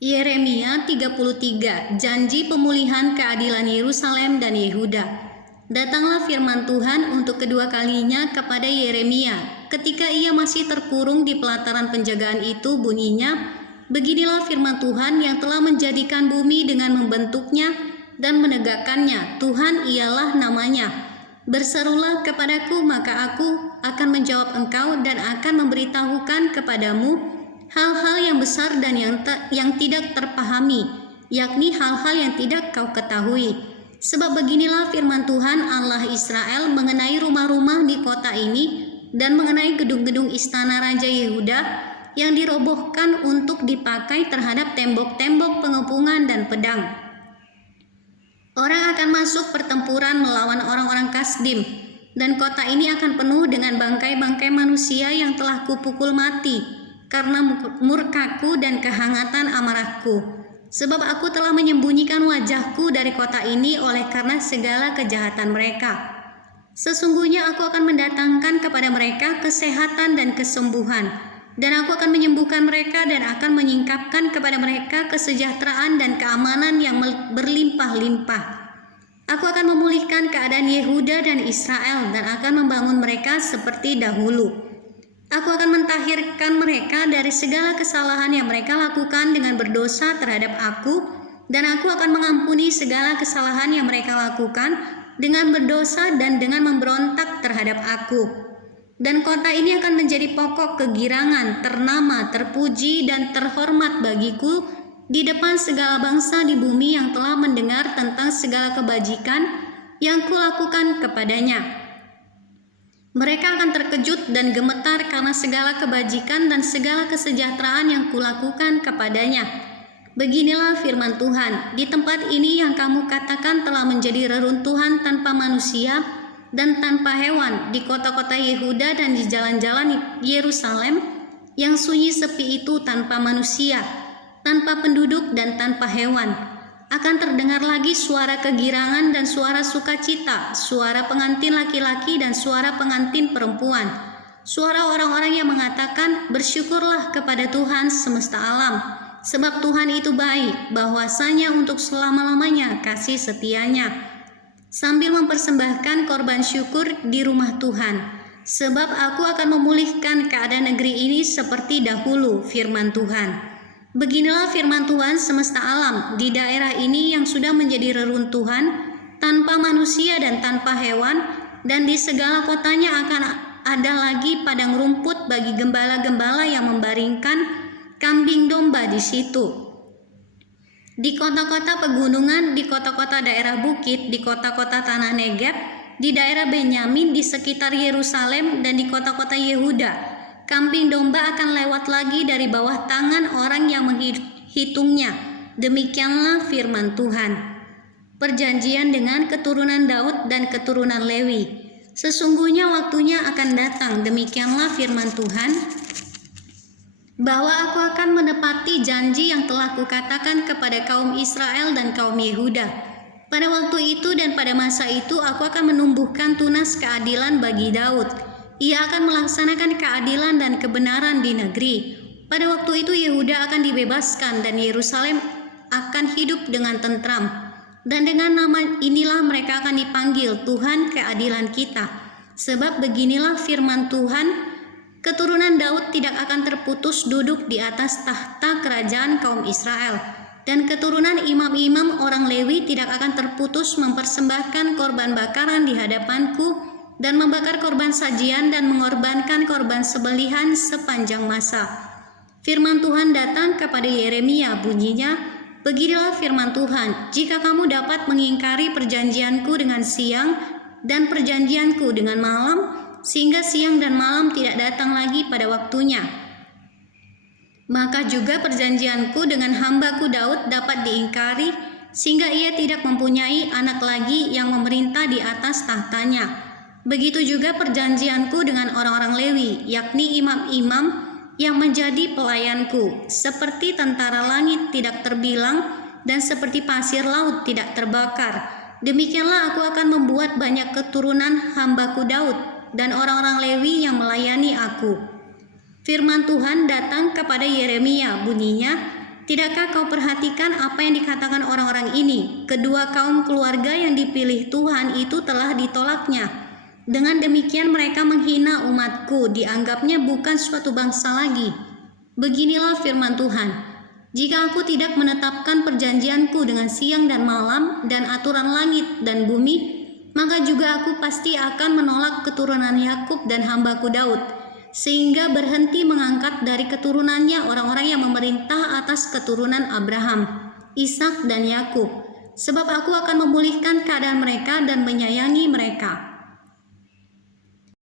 Yeremia 33, janji pemulihan keadilan Yerusalem dan Yehuda. Datanglah firman Tuhan untuk kedua kalinya kepada Yeremia ketika ia masih terkurung di pelataran penjagaan itu, bunyinya, beginilah firman Tuhan yang telah menjadikan bumi dengan membentuknya dan menegakkannya, Tuhan ialah namanya. Berserulah kepadaku, maka aku akan menjawab engkau dan akan memberitahukan kepadamu hal-hal yang besar dan yang tidak terpahami, yakni hal-hal yang tidak kau ketahui. Sebab beginilah firman Tuhan Allah Israel mengenai rumah-rumah di kota ini dan mengenai gedung-gedung istana Raja Yehuda yang dirobohkan untuk dipakai terhadap tembok-tembok pengepungan dan pedang. Orang akan masuk pertempuran melawan orang-orang Kasdim, dan kota ini akan penuh dengan bangkai-bangkai manusia yang telah kupukul mati karena murkaku dan kehangatan amarahku. Sebab aku telah menyembunyikan wajahku dari kota ini oleh karena segala kejahatan mereka. Sesungguhnya aku akan mendatangkan kepada mereka kesehatan dan kesembuhan, dan aku akan menyembuhkan mereka dan akan menyingkapkan kepada mereka kesejahteraan dan keamanan yang berlimpah-limpah. Aku akan memulihkan keadaan Yehuda dan Israel dan akan membangun mereka seperti dahulu. Aku akan mentahirkan mereka dari segala kesalahan yang mereka lakukan dengan berdosa terhadap aku, dan aku akan mengampuni segala kesalahan yang mereka lakukan dengan berdosa dan dengan memberontak terhadap aku. Dan kota ini akan menjadi pokok kegirangan, ternama, terpuji, dan terhormat bagiku di depan segala bangsa di bumi yang telah mendengar tentang segala kebajikan yang kulakukan kepadanya. Mereka akan terkejut dan gemetar karena segala kebajikan dan segala kesejahteraan yang kulakukan kepadanya. Beginilah firman Tuhan, di tempat ini yang kamu katakan telah menjadi reruntuhan tanpa manusia dan tanpa hewan, di kota-kota Yehuda dan di jalan-jalan Yerusalem yang sunyi sepi itu tanpa manusia, tanpa penduduk dan tanpa hewan, akan terdengar lagi suara kegirangan dan suara sukacita, suara pengantin laki-laki dan suara pengantin perempuan, suara orang-orang yang mengatakan, bersyukurlah kepada Tuhan semesta alam, sebab Tuhan itu baik, bahwasanya untuk selama-lamanya kasih setianya, sambil mempersembahkan korban syukur di rumah Tuhan. Sebab aku akan memulihkan keadaan negeri ini seperti dahulu, firman Tuhan. Beginilah firman Tuhan semesta alam, di daerah ini yang sudah menjadi reruntuhan, tanpa manusia dan tanpa hewan, dan di segala kotanya akan ada lagi padang rumput bagi gembala-gembala yang membaringkan kambing domba di situ. Di kota-kota pegunungan, di kota-kota daerah bukit, di kota-kota tanah Negeb, di daerah Benyamin, di sekitar Yerusalem, dan di kota-kota Yehuda, kambing domba akan lewat lagi dari bawah tangan orang yang menghitungnya. Demikianlah firman Tuhan. Perjanjian dengan keturunan Daud dan keturunan Lewi. Sesungguhnya waktunya akan datang, demikianlah firman Tuhan, bahwa aku akan menepati janji yang telah kukatakan kepada kaum Israel dan kaum Yehuda. Pada waktu itu dan pada masa itu aku akan menumbuhkan tunas keadilan bagi Daud. Ia akan melaksanakan keadilan dan kebenaran di negeri. Pada waktu itu Yehuda akan dibebaskan dan Yerusalem akan hidup dengan tentram. Dan dengan nama inilah mereka akan dipanggil Tuhan keadilan kita. Sebab beginilah firman Tuhan, keturunan Daud tidak akan terputus duduk di atas tahta kerajaan kaum Israel. Dan keturunan imam-imam orang Lewi tidak akan terputus mempersembahkan korban bakaran di hadapanku dan membakar korban sajian dan mengorbankan korban sembelihan sepanjang masa. Firman Tuhan datang kepada Yeremia, bunyinya, beginilah firman Tuhan, jika kamu dapat mengingkari perjanjianku dengan siang dan perjanjianku dengan malam, sehingga siang dan malam tidak datang lagi pada waktunya, maka juga perjanjianku dengan hambaku Daud dapat diingkari, sehingga ia tidak mempunyai anak lagi yang memerintah di atas tahtanya. Begitu juga perjanjianku dengan orang-orang Lewi, yakni imam-imam yang menjadi pelayanku, seperti tentara langit tidak terbilang dan seperti pasir laut tidak terbakar. Demikianlah aku akan membuat banyak keturunan hambaku Daud dan orang-orang Lewi yang melayani aku. Firman Tuhan datang kepada Yeremia, bunyinya, Tidakkah kau perhatikan apa yang dikatakan orang-orang ini? Kedua kaum keluarga yang dipilih Tuhan itu telah ditolaknya. Dengan demikian mereka menghina umatku, dianggapnya bukan suatu bangsa lagi. Beginilah firman Tuhan. Jika aku tidak menetapkan perjanjianku dengan siang dan malam dan aturan langit dan bumi, maka juga aku pasti akan menolak keturunan Yakub dan hambaku Daud, sehingga berhenti mengangkat dari keturunannya orang-orang yang memerintah atas keturunan Abraham, Ishak dan Yakub. Sebab aku akan memulihkan keadaan mereka dan menyayangi mereka.